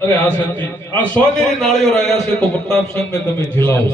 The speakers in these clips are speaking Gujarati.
અરે આ સંતિ આ સોનેરી નાળીઓ રહ્યા છે તો પ્રતાપ સંઘ ને તમે ઝીલાવો.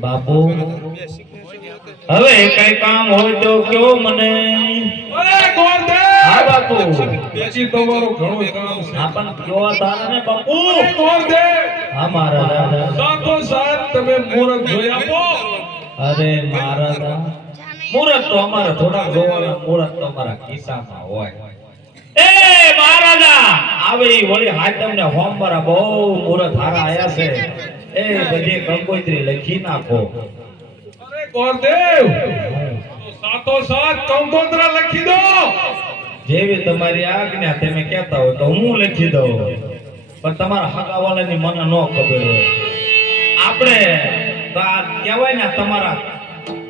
બાપુ હવે કઈ કામ હોય તો કયો મને. હા બાપુ પછી તમારો ઘણો કામ છે. આપણ કયો તારે ને બાપુ. હા મારા દાદા સાતો સાત તમે મુહૂર્ત જોઈ આપો. અરે મારા દાદા મુહૂર્ત તો અમારે થોડા જોવાના, મુહૂર્ત તો અમારા ખિસ્સામાં હોય. એ મહારાજા આવે વળી હાતમ ને હોમવારા બહુ મુહૂર્ત હારા આયા છે. એ બધી કંકોત્રી લખી નાખો. અરે ગોરદેવ તો સાતો સાત કંકોત્રા લખી દો. જેવી તમારી આજ્ઞા તમે કહેતા હોય તો હું લખી દઉં, પણ તમારા હગાવાલાની મને ન ખબર હોય. આપણે કહેવાય ને તમારા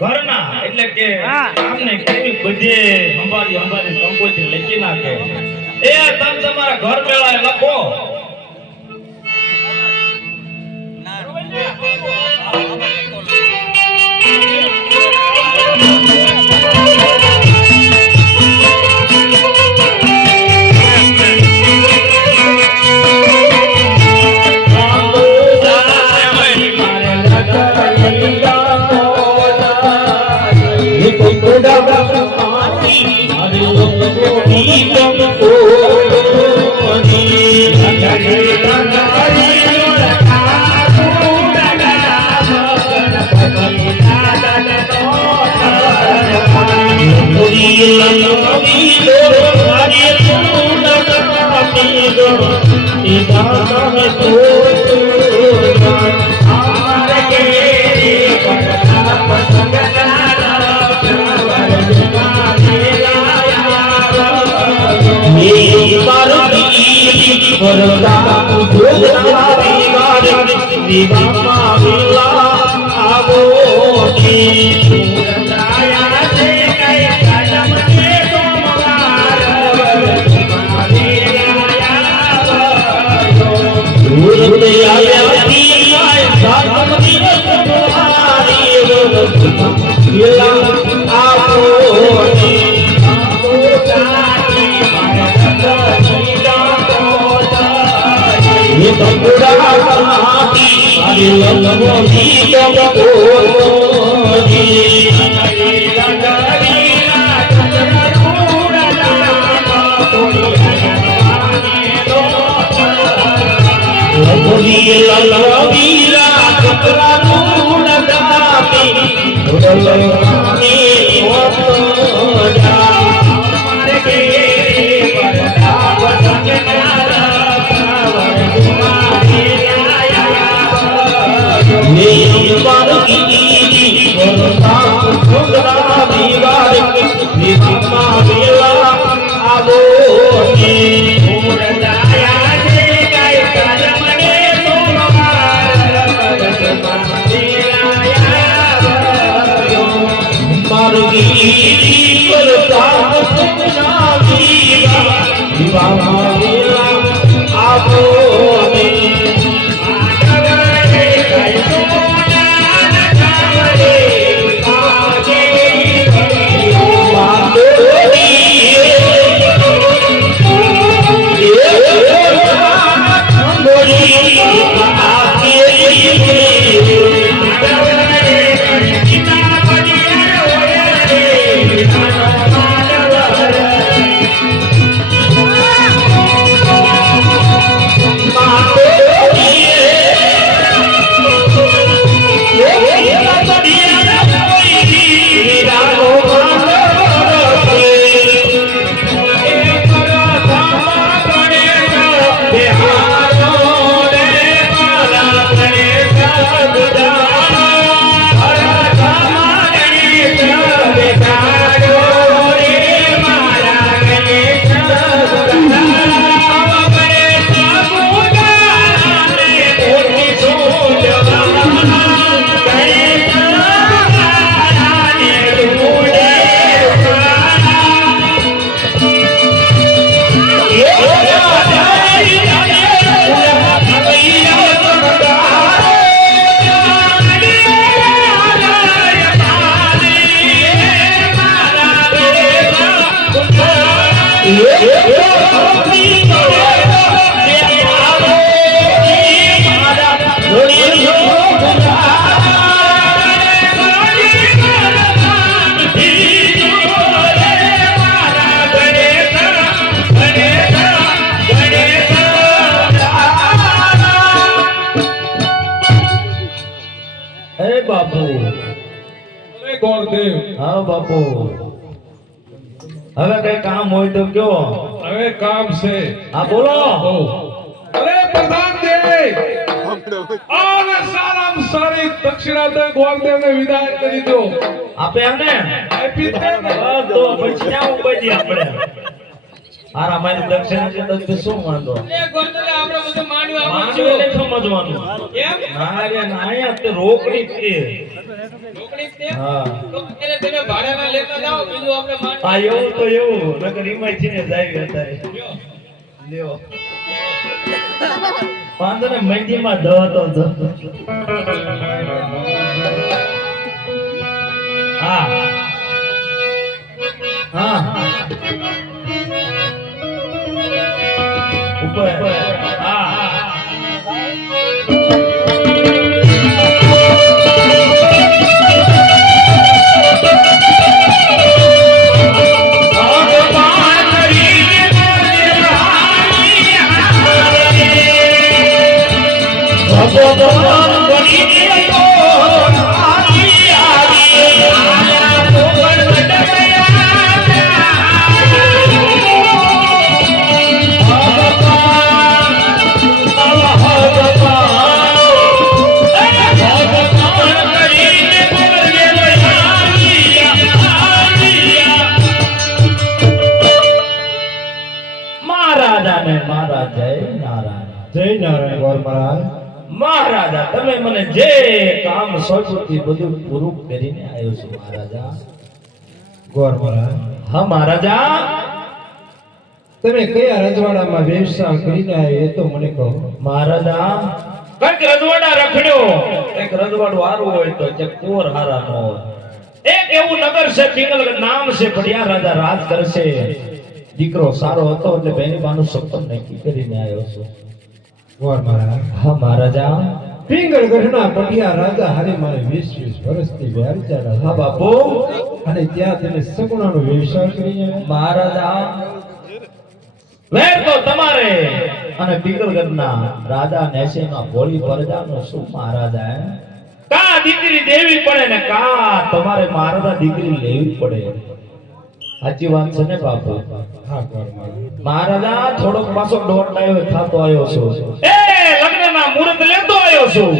ઘરના એટલે કે આમને કેવી બધે સંભાળી કંકોત્રી લખી નાખે. એ તમે તમારા ઘર મેળાએ લખો. હા બાપુ, હવે કઈ કામ હોય તો કયો. હવે કામ છે. હા બોલો. અરે પ્રધાન દેવ, આને સારામાં સારી દક્ષિણા દે ગોરદેવને વિદાય કરી દો. આપે એમને આપી દે ને. તો પછી ક્યાં ઉપાજી આપણે. આ અમારી દક્ષિણા છે તો શું વાંધો? એ ગોરદેવ આપણે બધું માંડવા માંડવે નહીં સમજવાનું. કેમ? ના રે ના, અહીંયા તે રોકડી જ છે. રોકડી છે? હા તો એટલે તમે ભાડાના લેતા જાઓ, બીજું આપણે માંડવા. આ એવું તો એવું નકર ઈમાય છે ને જાય અત્યારે લ્યો. વાંધો ને મંડીમાં દ તો હા હા ઉપર હા જય નારાયણ ગોર મહારાજ. મહારાજા તમે મને જે કામ સોંપ્યું તે બધું પૂરું કરીને આવ્યો છું મહારાજા. ગોર મહારાજ, હા મહારાજા. તમે કયા રજવાડામાં વ્યવસાય કરીને આવ્યા એ તો મને કહો. મહારાજા કઈક રજવાડા રખડ્યો, એક રજવાડું હારું હોય તો જે કોર હારા ન હોય. એક એવું નગર છે પિંગલગઢ નામ છે, ભડિયા રાજા રાજ કરશે. દીકરો સારો હતો એટલે બેની બાનું સપન નક્કી કરીને આવ્યો છું. ગોર મહારાજ, હા મહારાજા. પિંગળગઢના પટિયા રાજા હારે મારે 20 વર્ષથી વ્યાર ચાલ્યા. હા બાપુ. અને ત્યાં તમે સગુણાનો વ્યવસાય કરીને આવ્યા. મહારાજા વેર તો તમારે અને પિંગલગઢના રાજા નેસેના ભોળી પરજાનો શું મહારાજા હે? કા દીકરી દેવી પડે ને કા તમારે મહારાજા દીકરી લેવી પડે. સાચી વાત છે ને બાપુ? હા ગોર મહારાજ. મહારાજા થોડોક પાછો દોઢ ડાયો થતો આવ્યો છું. એ લગ્નના મુહૂર્ત લેતો આવ્યો છું.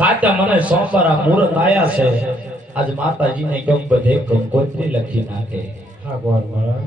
સાચા મને સોમવારા મુહૂર્ત આયા છે. આજ માતાજીને કેમ બધે કંકોત્રી લખી નાખે. હા ગોર મહારાજ.